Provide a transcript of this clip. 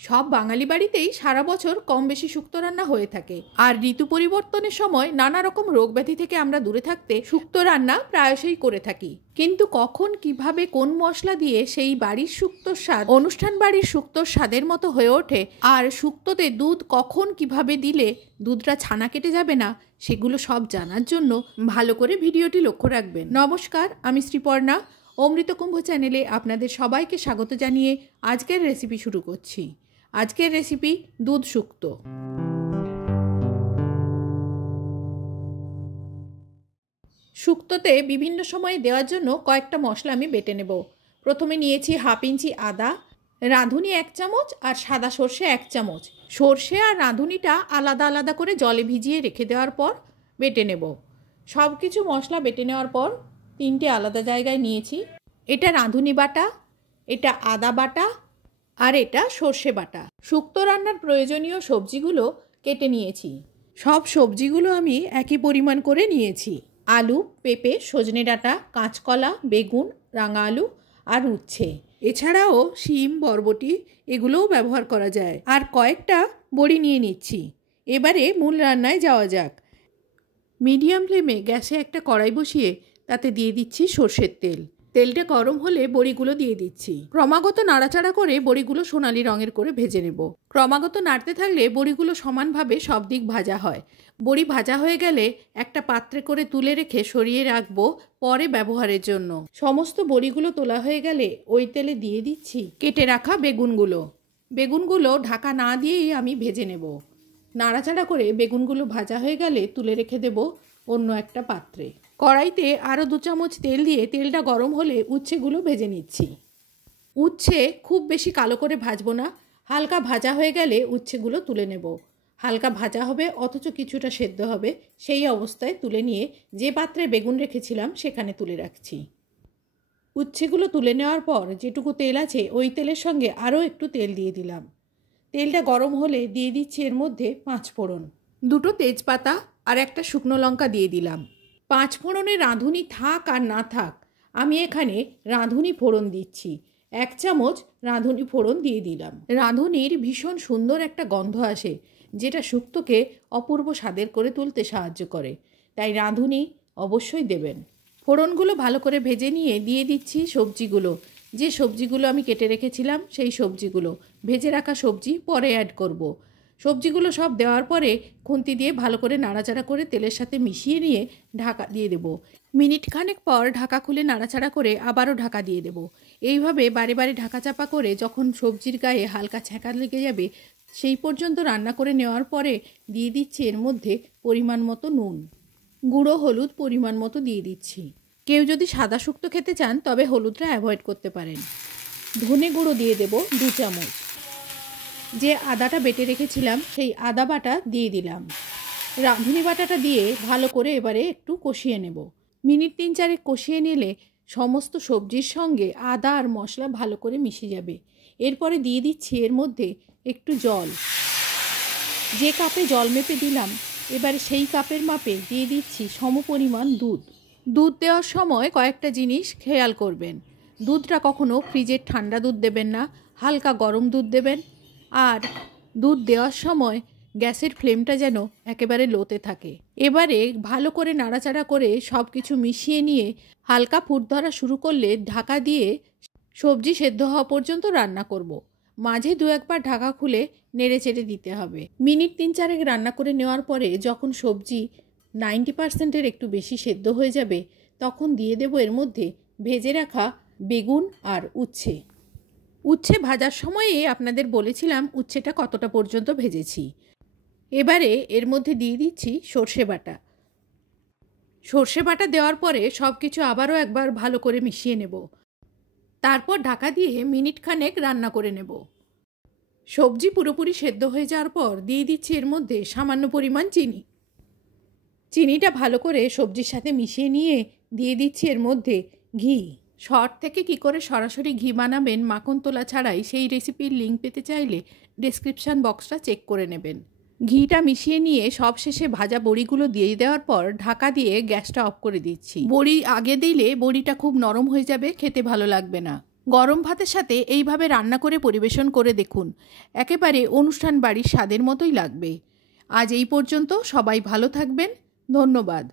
সব বাঙালি বাড়িতেই সারা বছর কম বেশি শুক্তো রান্না হয়ে থাকে। আর ঋতু পরিবর্তনের সময় নানা রকম রোগ ব্যাধি থেকে আমরা দূরে থাকতে শুক্তো রান্না প্রায়শই করে থাকি। কিন্তু কখন কিভাবে কোন মশলা দিয়ে সেই বাড়ির শুক্তোর স্বাদ অনুষ্ঠান বাড়ির শুক্তোর স্বাদের মতো হয়ে ওঠে, আর শুক্তোতে দুধ কখন কিভাবে দিলে দুধটা ছানা কেটে যাবে না, সেগুলো সব জানার জন্য ভালো করে ভিডিওটি লক্ষ্য রাখবেন। নমস্কার, আমি শ্রীপর্ণা। অমৃতকুম্ভ চ্যানেলে আপনাদের সবাইকে স্বাগত জানিয়ে আজকের রেসিপি শুরু করছি। আজকের রেসিপি দুধ শুক্তো। শুক্তোতে বিভিন্ন সময়ে দেওয়ার জন্য কয়েকটা মশলা আমি বেটে নেব। প্রথমে নিয়েছি 1/2 ইঞ্চি আদা, রাঁধুনি 1 চামচ আর সাদা সর্ষে 1 চামচ। সর্ষে আর রাঁধুনিটা আলাদা আলাদা করে জলে ভিজিয়ে রেখে দেওয়ার পর বেটে নেব। সব কিছু মশলা বেটে নেওয়ার পর 3টে আলাদা জায়গায় নিয়েছি। এটা রাঁধুনি বাটা, এটা আদা বাটা, আর এটা সর্ষে বাটা। শুক্তো রান্নার প্রয়োজনীয় সবজিগুলো কেটে নিয়েছি। সব সবজিগুলো আমি একই পরিমাণ করে নিয়েছি। আলু, পেঁপে, সজনে ডাঁটা, কাঁচকলা, বেগুন, রাঙা আলু আর উচ্ছে। এছাড়াও শিম, বরবটি এগুলোও ব্যবহার করা যায়। আর কয়েকটা বড়ি নিয়ে নিচ্ছি। এবারে মূল রান্নায় যাওয়া যাক। মিডিয়াম ফ্লেমে গ্যাসে একটা কড়াই বসিয়ে তাতে দিয়ে দিচ্ছি সর্ষের তেল। তেলটা গরম হলে বড়িগুলো দিয়ে দিচ্ছি। ক্রমাগত নাড়াচাড়া করে বড়িগুলো সোনালি রঙের করে ভেজে নেব। ক্রমাগত নাড়তে থাকলে বড়িগুলো সমানভাবে সব দিক ভাজা হয়। বড়ি ভাজা হয়ে গেলে একটা পাত্রে করে তুলে রেখে সরিয়ে রাখবো পরে ব্যবহারের জন্য। সমস্ত বড়িগুলো তোলা হয়ে গেলে ওই তেলে দিয়ে দিচ্ছি কেটে রাখা বেগুনগুলো। বেগুনগুলো ঢাকা না দিয়েই আমি ভেজে নেব। নাড়াচাড়া করে বেগুনগুলো ভাজা হয়ে গেলে তুলে রেখে দেব অন্য একটা পাত্রে। কড়াইতে আরও 2 চামচ তেল দিয়ে তেলটা গরম হলে উচ্ছেগুলো ভেজে নিচ্ছি। উচ্ছে খুব বেশি কালো করে ভাজবো না, হালকা ভাজা হয়ে গেলে উচ্ছেগুলো তুলে নেব। হালকা ভাজা হবে অথচ কিছুটা সেদ্ধ হবে, সেই অবস্থায় তুলে নিয়ে যে পাত্রে বেগুন রেখেছিলাম সেখানে তুলে রাখছি। উচ্ছেগুলো তুলে নেওয়ার পর যেটুকু তেল আছে ওই তেলের সঙ্গে আরও একটু তেল দিয়ে দিলাম। তেলটা গরম হলে দিয়ে দিচ্ছি এর মধ্যে 5 ফোড়ন, 2টো তেজপাতা আর একটা শুকনো লঙ্কা দিয়ে দিলাম। 5 ফোড়নে রাঁধুনি থাক আর না থাক, আমি এখানে রাঁধুনি ফোড়ন দিচ্ছি। 1 চামচ রাঁধুনি ফোড়ন দিয়ে দিলাম। রাঁধুনির ভীষণ সুন্দর একটা গন্ধ আসে, যেটা শুক্তোকে অপূর্ব স্বাদের করে তুলতে সাহায্য করে, তাই রাঁধুনি অবশ্যই দেবেন। ফোড়নগুলো ভালো করে ভেজে নিয়ে দিয়ে দিচ্ছি সবজিগুলো। যে সবজিগুলো আমি কেটে রেখেছিলাম সেই সবজিগুলো, ভেজে রাখা সবজি পরে অ্যাড করব। সবজিগুলো সব দেওয়ার পরে খুন্তি দিয়ে ভালো করে নাড়াচাড়া করে তেলের সাথে মিশিয়ে নিয়ে ঢাকা দিয়ে দেব। মিনিট খানেক পর ঢাকা খুলে নাড়াচাড়া করে আবারও ঢাকা দিয়ে দেব। এইভাবে বারে বারে ঢাকা চাপা করে যখন সবজির গায়ে হালকা ছ্যাঁকা লেগে যাবে সেই পর্যন্ত রান্না করে নেওয়ার পরে দিয়ে দিচ্ছি এর মধ্যে পরিমাণ মতো নুন, গুঁড়ো হলুদ পরিমাণ মতো দিয়ে দিচ্ছি। কেউ যদি সাদা শুক্তো খেতে চান তবে হলুদটা অ্যাভয়েড করতে পারেন। ধনে গুঁড়ো দিয়ে দেব 2 চামচ। যে আদাটা বেটে রেখেছিলাম সেই আদা বাটা দিয়ে দিলাম। রাঁধুনি বাটাটা দিয়ে ভালো করে এবারে একটু কষিয়ে নেব। মিনিট 3-4 কষিয়ে নিলে সমস্ত সবজির সঙ্গে আদা আর মশলা ভালো করে মিশে যাবে। এরপরে দিয়ে দিচ্ছি এর মধ্যে একটু জল। যে কাপে জল মেপে দিলাম এবারে সেই কাপের মাপে দিয়ে দিচ্ছি সমপরিমাণ দুধ। দুধ দেওয়ার সময় কয়েকটা জিনিস খেয়াল করবেন। দুধটা কখনো ফ্রিজের ঠান্ডা দুধ দেবেন না, হালকা গরম দুধ দেবেন। আর দুধ দেওয়ার সময় গ্যাসের ফ্লেমটা যেন একেবারে লোতে থাকে। এবারে ভালো করে নাড়াচাড়া করে সব কিছু মিশিয়ে নিয়ে হালকা ফুট ধরা শুরু করলে ঢাকা দিয়ে সবজি সেদ্ধ হওয়া পর্যন্ত রান্না করব। মাঝে 2-1 বার ঢাকা খুলে নেড়ে চেড়ে দিতে হবে। মিনিট 3-4 রান্না করে নেওয়ার পরে যখন সবজি 90%-এর একটু বেশি সেদ্ধ হয়ে যাবে তখন দিয়ে দেব এর মধ্যে ভেজে রাখা বেগুন আর উচ্ছে। উচ্ছে ভাজার সময়ে আপনাদের বলেছিলাম উচ্ছেটা কতটা পর্যন্ত ভেজেছি। এবারে এর মধ্যে দিয়ে দিচ্ছি সর্ষে বাটা। সর্ষে বাটা দেওয়ার পরে সব কিছু আবারও একবার ভালো করে মিশিয়ে নেব। তারপর ঢাকা দিয়ে মিনিট খানেক রান্না করে নেব। সবজি পুরোপুরি সেদ্ধ হয়ে যাওয়ার পর দিয়ে দিচ্ছি এর মধ্যে সামান্য পরিমাণ চিনি। চিনিটা ভালো করে সবজির সাথে মিশিয়ে নিয়ে দিয়ে দিচ্ছি এর মধ্যে ঘি। শর্ট থেকে কি করে সরাসরি ঘি বানাবেন মাখন তোলা ছাড়াই সেই রেসিপির লিঙ্ক পেতে চাইলে ডেসক্রিপশান বক্সটা চেক করে নেবেন। ঘিটা মিশিয়ে নিয়ে সবশেষে ভাজা বড়িগুলো দিয়ে দেওয়ার পর ঢাকা দিয়ে গ্যাসটা অফ করে দিচ্ছি। বড়ি আগে দিলে বড়িটা খুব নরম হয়ে যাবে, খেতে ভালো লাগবে না। গরম ভাতের সাথে এইভাবে রান্না করে পরিবেশন করে দেখুন, একেবারে অনুষ্ঠান বাড়ির স্বাদের মতোই লাগবে। আজ এই পর্যন্ত, সবাই ভালো থাকবেন, ধন্যবাদ।